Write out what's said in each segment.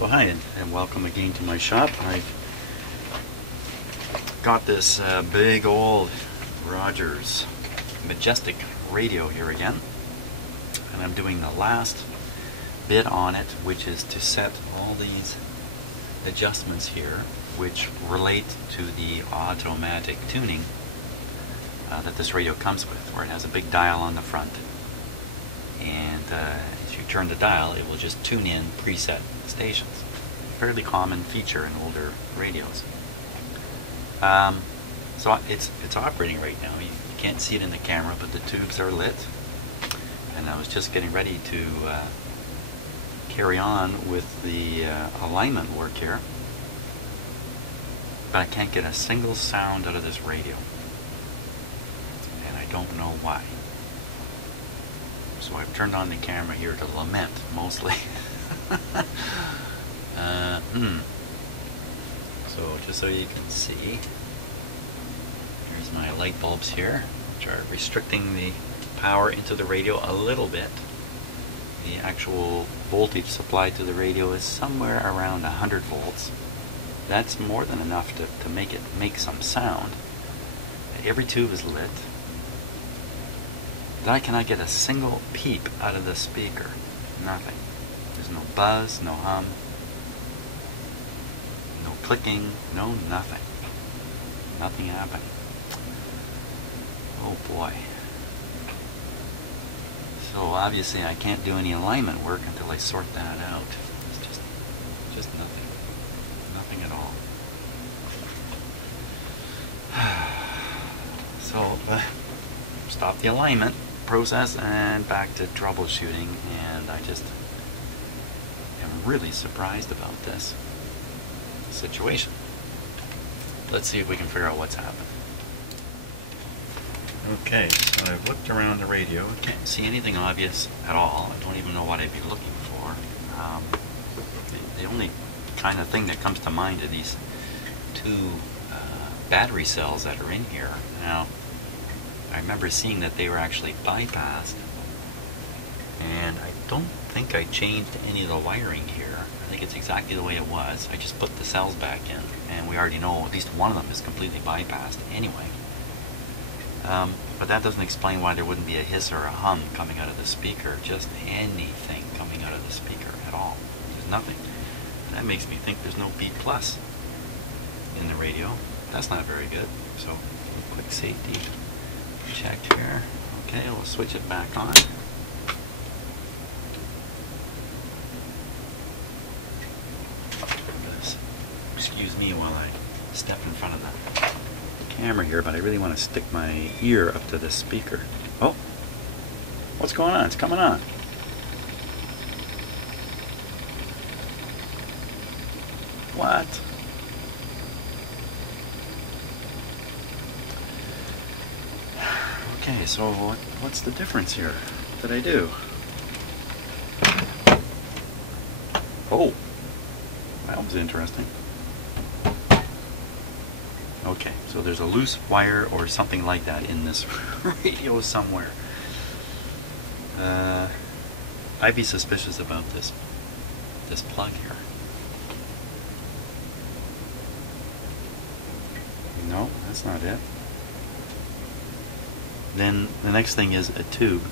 Well, hi, and welcome again to my shop. I've got this big old Rogers Majestic radio here again, and I'm doing the last bit on it, which is to set all these adjustments here, which relate to the automatic tuning that this radio comes with, where it has a big dial on the front, and as you turn the dial, it will just tune in preset stations. Fairly common feature in older radios. So it's operating right now. You can't see it in the camera, but the tubes are lit, and I was just getting ready to carry on with the alignment work here, but I can't get a single sound out of this radio, and I don't know why. So I've turned on the camera here to lament, mostly. So just so you can see, here's my light bulbs here, which are restricting the power into the radio a little bit. The actual voltage supplied to the radio is somewhere around 100 volts. That's more than enough to make it make some sound. Every tube is lit. Then I cannot get a single peep out of the speaker. Nothing. There's no buzz, no hum, no clicking, no nothing. Nothing happening. Oh boy. So obviously I can't do any alignment work until I sort that out. It's just nothing. Nothing at all. So stop the alignment process and back to troubleshooting, and I just am really surprised about this situation. Let's see if we can figure out what's happened. Okay, so I've looked around the radio. I can't see anything obvious at all. I don't even know what I'd be looking for. The only kind of thing that comes to mind are these two battery cells that are in here. Now, I remember seeing that they were actually bypassed, and I don't think I changed any of the wiring here. I think it's exactly the way it was. I just put the cells back in, and we already know at least one of them is completely bypassed anyway. But that doesn't explain why there wouldn't be a hiss or a hum coming out of the speaker, just anything coming out of the speaker at all. There's nothing. And that makes me think there's no B plus in the radio. That's not very good. So, quick safety check here. Okay, we'll switch it back on. Excuse me while I step in front of the camera here, but I really want to stick my ear up to this speaker. Oh, what's going on? It's coming on. What? Okay, so what's the difference here? What did I do? Oh, that was interesting. Okay, so there's a loose wire or something like that in this radio somewhere. I'd be suspicious about this plug here. No, that's not it. Then the next thing is a tube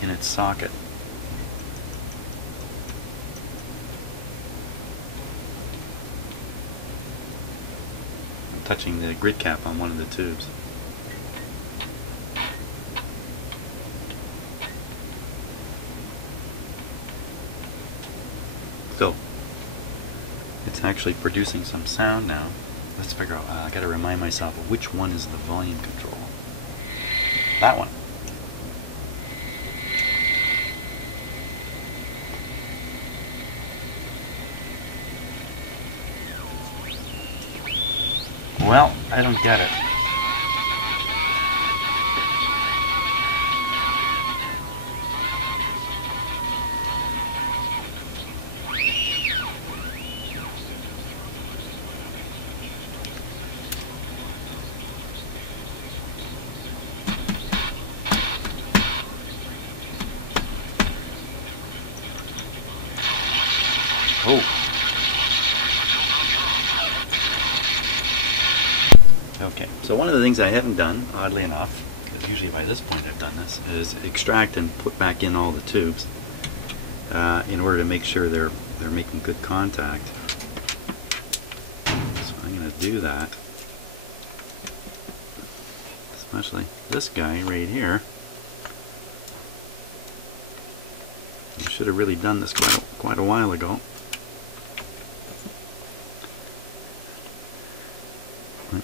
in its socket. I'm touching the grid cap on one of the tubes. So it's actually producing some sound now. Let's figure out, I gotta remind myself of which one is the volume control. That one. Well, I don't get it. Oh, Okay, so one of the things I haven't done, oddly enough, because usually by this point I've done this, is extract and put back in all the tubes in order to make sure they're making good contact. So I'm going to do that. Especially this guy right here. I should have really done this quite a while ago.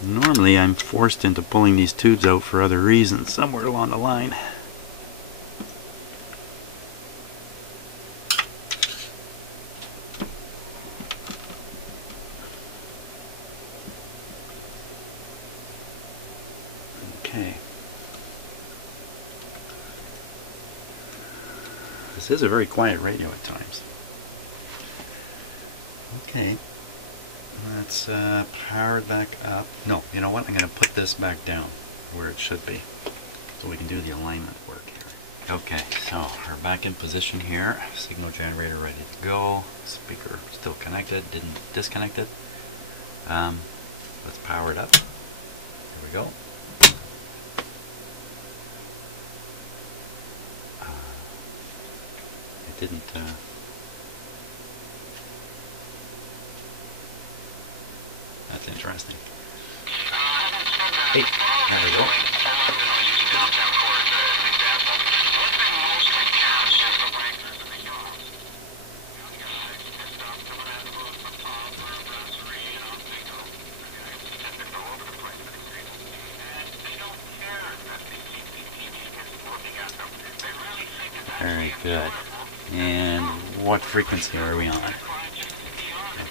Normally I'm forced into pulling these tubes out for other reasons somewhere along the line. Okay. This is a very quiet radio at times. Okay. Let's power it back up. No, you know what? I'm going to put this back down where it should be so we can do the alignment work here. Okay, so we're back in position here. Signal generator ready to go. Speaker still connected. Didn't disconnect it. Let's power it up. Here we go. It didn't. That's interesting. Hey, there we go. Very good. And what frequency are we on?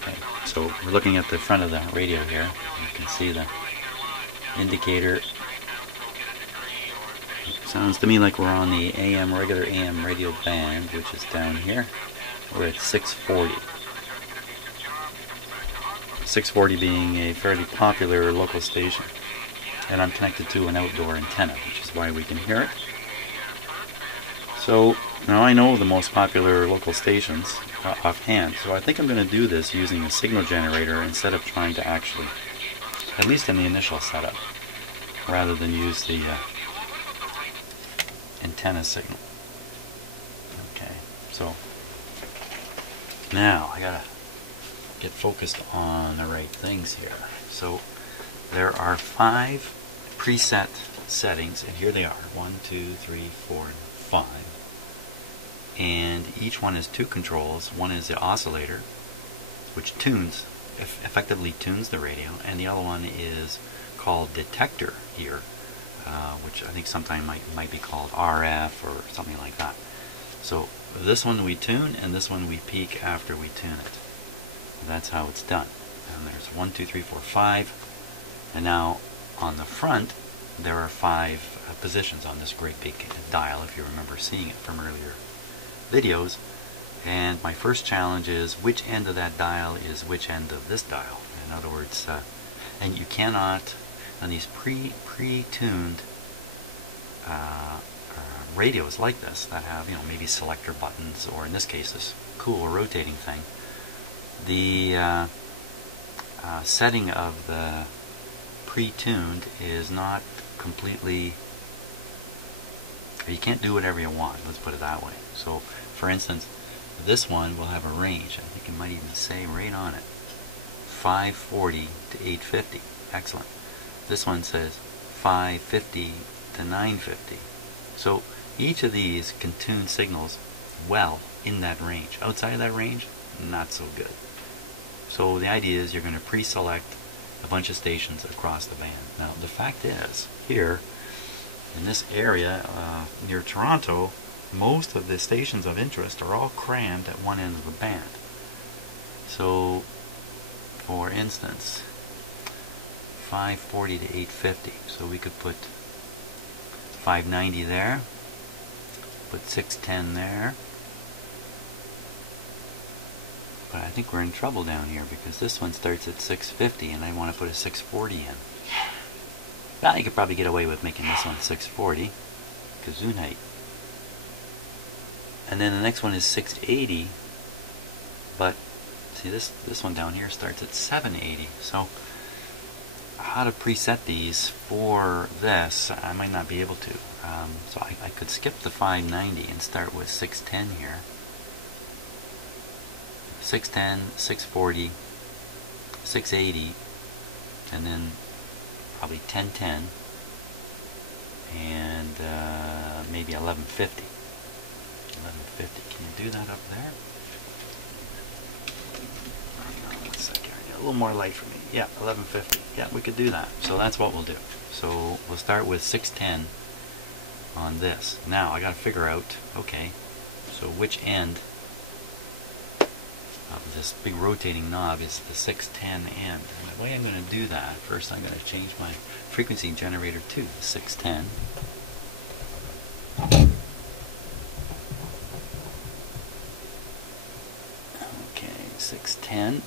Okay, so we're looking at the front of the radio here. You can see the indicator. Sounds to me like we're on the AM, regular AM radio band, which is down here. We're at 640. 640 being a fairly popular local station. And I'm connected to an outdoor antenna, which is why we can hear it. So now I know the most popular local stations offhand, so I think I'm going to do this using a signal generator instead of trying to actually, at least in the initial setup, rather than use the antenna signal. Okay, so now I gotta get focused on the right things here. So there are 5 preset settings, and here they are: 1, 2, 3, 4, and 5. And each one has 2 controls. One is the oscillator, which tunes, effectively tunes the radio, and the other one is called detector here, which I think sometimes might be called RF or something like that. So this one we tune, and this one we peak after we tune it. That's how it's done. And there's 1, 2, 3, 4, 5. And now on the front there are 5 positions on this great big dial, if you remember seeing it from earlier videos. And my first challenge is which end of that dial is which end of this dial. In other words, and you cannot, on these pre-tuned radios like this that have, you know, maybe selector buttons, or in this case this cool rotating thing, the setting of the pre-tuned is not completely, you can't do whatever you want, let's put it that way. So for instance, this one will have a range, I think it might even say right on it, 540 to 850. Excellent. This one says 550 to 950. So each of these can tune signals well in that range. Outside of that range, not so good. So the idea is you're going to pre-select a bunch of stations across the band. Now the fact is, here in this area near Toronto, most of the stations of interest are all crammed at one end of the band. So for instance, 540 to 850, so we could put 590 there, put 610 there, but I think we're in trouble down here because this one starts at 650 and I want to put a 640 in. Well, you could probably get away with making this one 640, Gesundheit. And then the next one is 680, but see this one down here starts at 780. So how to preset these for this, I might not be able to. So I could skip the 590 and start with 610 here. 610, 640, 680, and then probably 1010, and maybe 1150. 1150. Can you do that up there? Hang on one second. I need a little more light for me. Yeah, 1150. Yeah, we could do that. So that's what we'll do. So we'll start with 610 on this. Now I got to figure out, okay, so which end of this big rotating knob is the 610 end. And the way I'm going to do that, first I'm going to change my frequency generator to the 610. Okay, 610.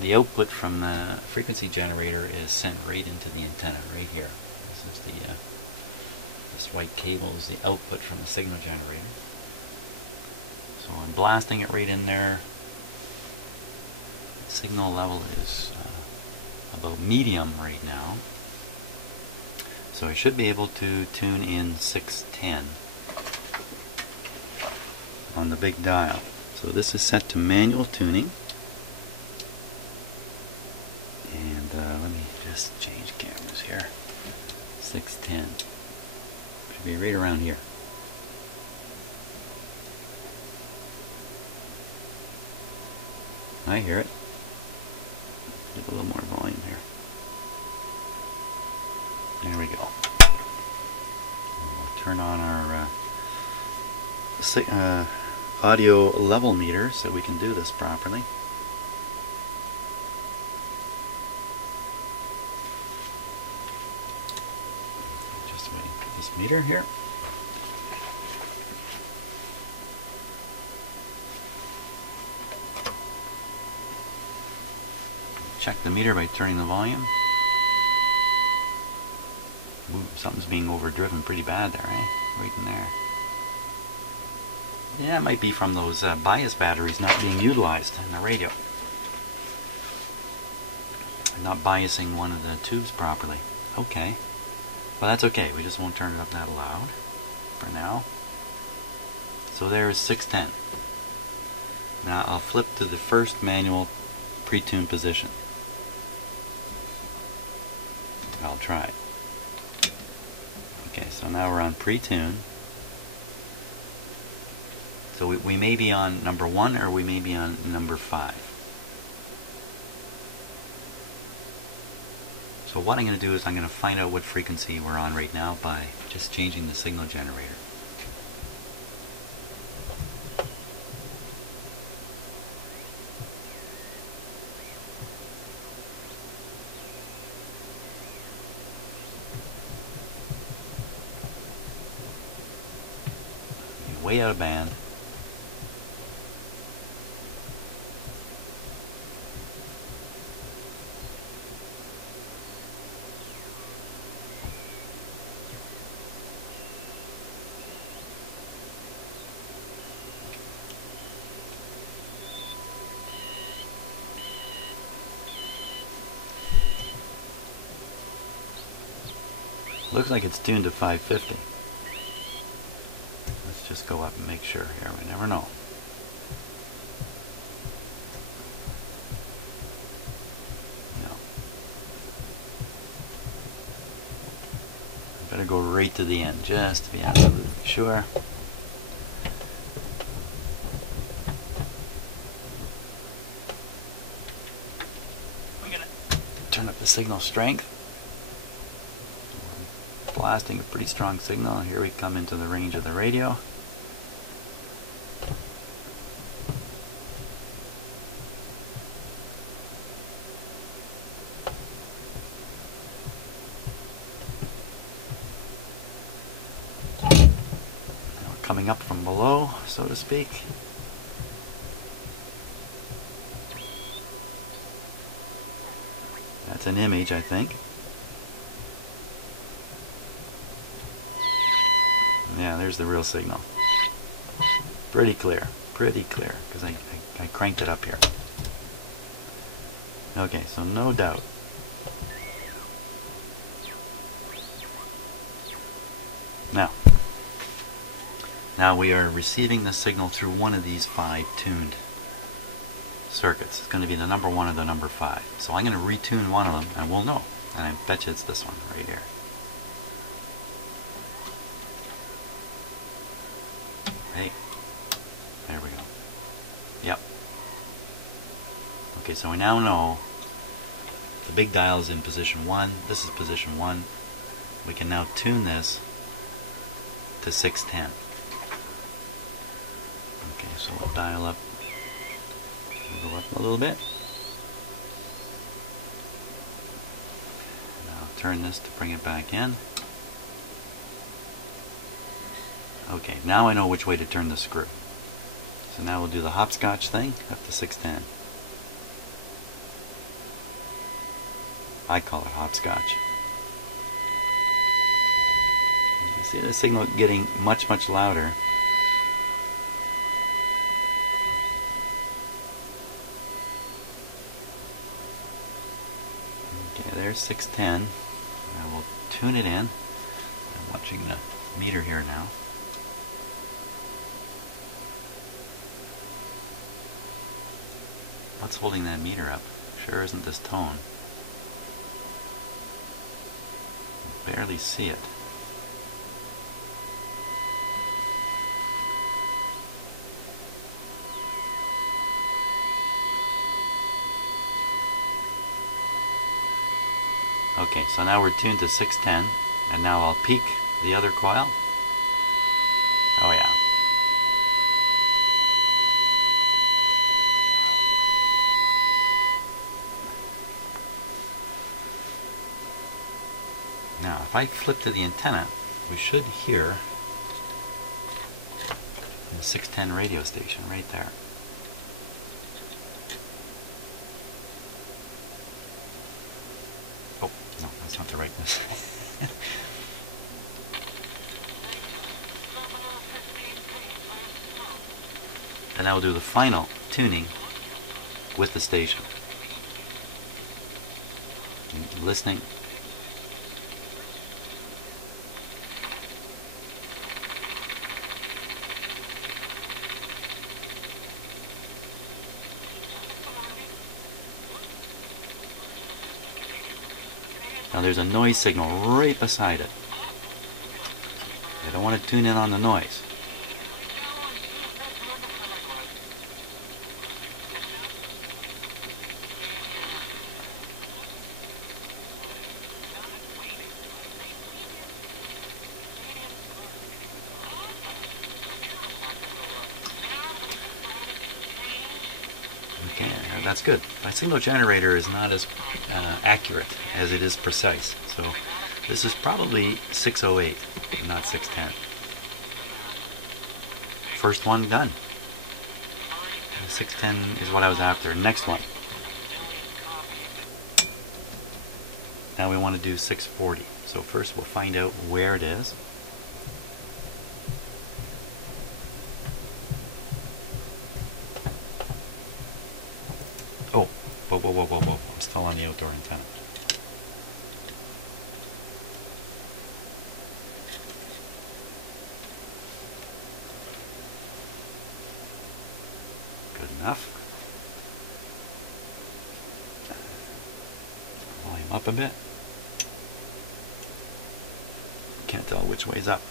The output from the frequency generator is sent right into the antenna, right here. This is the this white cable is the output from the signal generator. So I'm blasting it right in there. The signal level is about medium right now. So I should be able to tune in 610 on the big dial. So this is set to manual tuning. And let me just change cameras here. 610. Should be right around here. I hear it. Get a little more volume here. There we go. We'll turn on our audio level meter so we can do this properly. Just waiting for this meter here. Check the meter by turning the volume. Ooh, something's being overdriven pretty bad there, eh? Right in there. Yeah, it might be from those bias batteries not being utilized in the radio. Not biasing one of the tubes properly. Okay. Well, that's okay. We just won't turn it up that loud for now. So there's 610. Now I'll flip to the first manual pre-tuned position. I'll try it. Okay, so now we're on pre-tune. So we may be on number 1 or we may be on number 5. So what I'm going to do is I'm going to find out what frequency we're on right now by just changing the signal generator. Way out of band. Looks like it's tuned to 550. Let's just go up and make sure here. We never know. No. I better go right to the end just to be absolutely sure. We're gonna turn up the signal strength. Blasting a pretty strong signal. Here we come into the range of the radio. Now coming up from below, so to speak. That's an image, I think. Yeah, there's the real signal. Pretty clear, because I cranked it up here. Okay, so no doubt. Now we are receiving the signal through one of these 5 tuned circuits. It's going to be the number 1 or the number 5. So I'm going to retune one of them and we'll know. And I bet you it's this one right here. Hey, there we go. Yep. Okay, so we now know the big dial is in position 1. This is position 1. We can now tune this to 610. Okay, so we'll dial up. We'll go up a little bit. Now turn this to bring it back in. Okay, now I know which way to turn the screw. So now we'll do the hopscotch thing up to 610. I call it hopscotch. You see the signal getting much, much louder. Okay, there's 610. I will tune it in. I'm watching the meter here now. What's holding that meter up? Sure isn't this tone. Barely see it. Okay, so now we're tuned to 610, and now I'll peak the other coil. Oh yeah. Now, if I flip to the antenna, we should hear the 610 radio station right there. Oh, no, that's not the rightness. And now we'll do the final tuning with the station. Listening. Now there's a noise signal right beside it. I don't want to tune in on the noise. Okay, that's good. My signal generator is not as accurate as it is precise. So this is probably 608, not 610. First one done. 610 is what I was after. Next one. Now we want to do 640. So first we'll find out where it is. Oh, whoa. I'm still on the outdoor antenna. Good enough. Volume up a bit. Can't tell which way's up.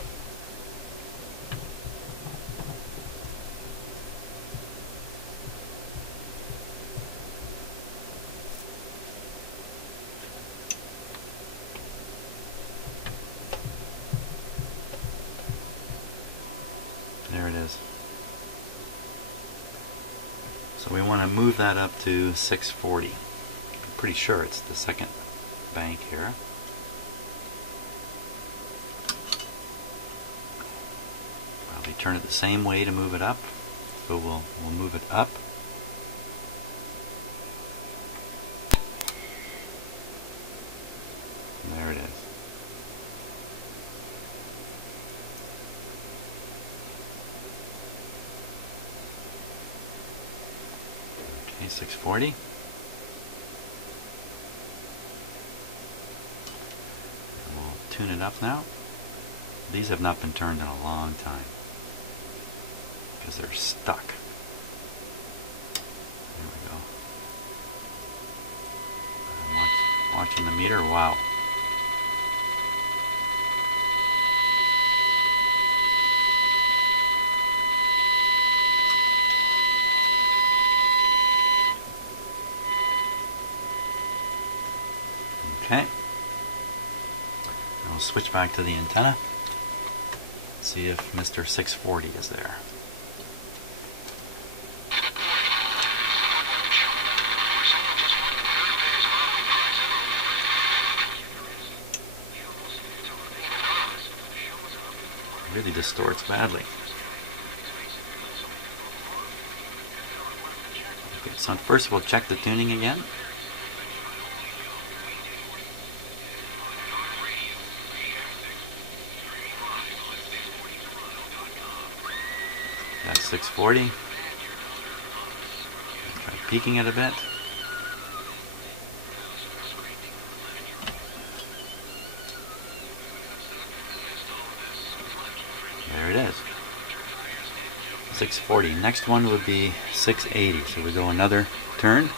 There it is. So we want to move that up to 640. I'm pretty sure it's the second bank here. Probably turn it the same way to move it up. So we'll move it up. And there it is. Okay, 640. We'll tune it up now. These have not been turned in a long time because they're stuck. There we go. I'm watching the meter. Wow. Okay. I'll switch back to the antenna. See if Mr. 640 is there. It really distorts badly. Okay, so first we'll check the tuning again. That's 640. Try peaking it a bit. There it is. 640. Next one would be 680. So we go another turn.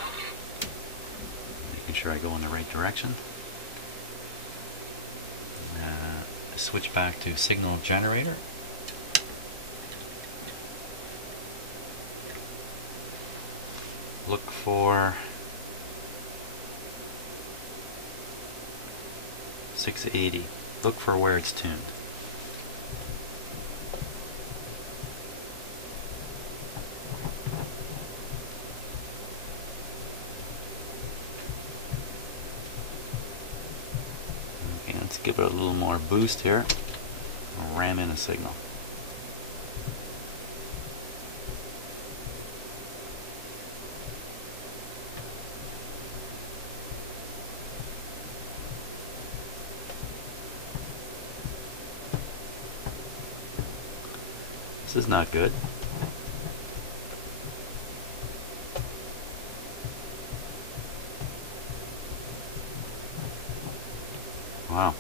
Making sure I go in the right direction. Switch back to signal generator. Look for 680. Look for where it's tuned. Okay, let's give it a little more boost here. I'll ram in a signal. This is not good. Wow.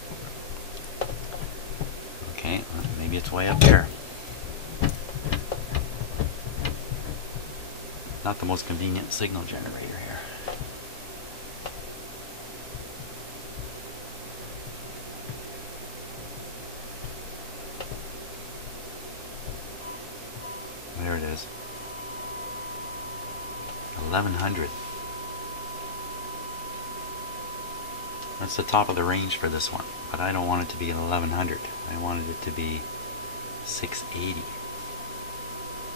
Okay, maybe it's way up there. Not the most convenient signal generator here. There it is. 1100. That's the top of the range for this one, but I don't want it to be 1100. I wanted it to be 680.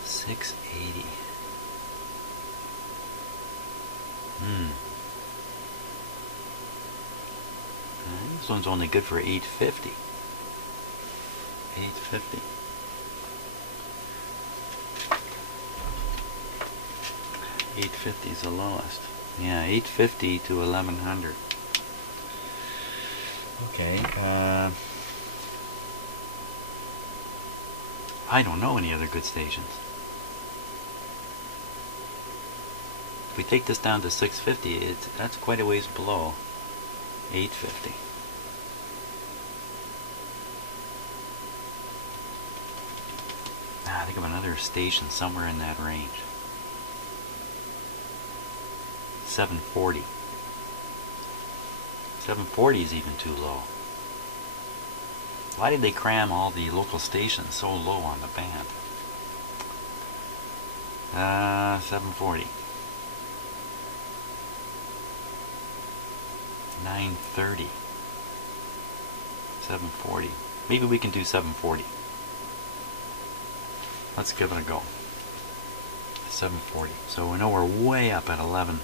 680. This one's only good for 850. 850. 850 is the lowest. Yeah, 850 to 1100. Okay. I don't know any other good stations. If we take this down to 650, that's quite a ways below 850. I think of another station somewhere in that range. 740. 740 is even too low. Why did they cram all the local stations so low on the band? 740. 930. 740. Maybe we can do 740. Let's give it a go. 740. So we know we're way up at 1100.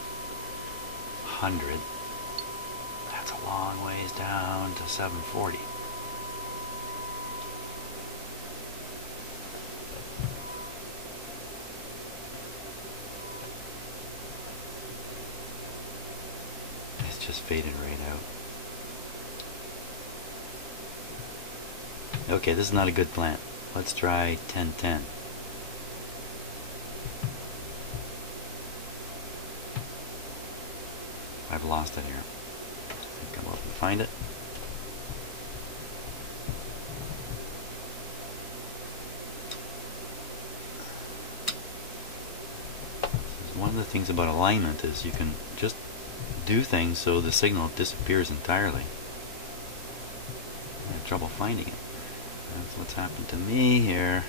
That's a long ways down to 740. It's just faded right out. Okay, this is not a good plan. Let's try 1010. I've lost it here. Come up and find it. one of the things about alignment is you can just do things so the signal disappears entirely. I have trouble finding it. That's what's happened to me here.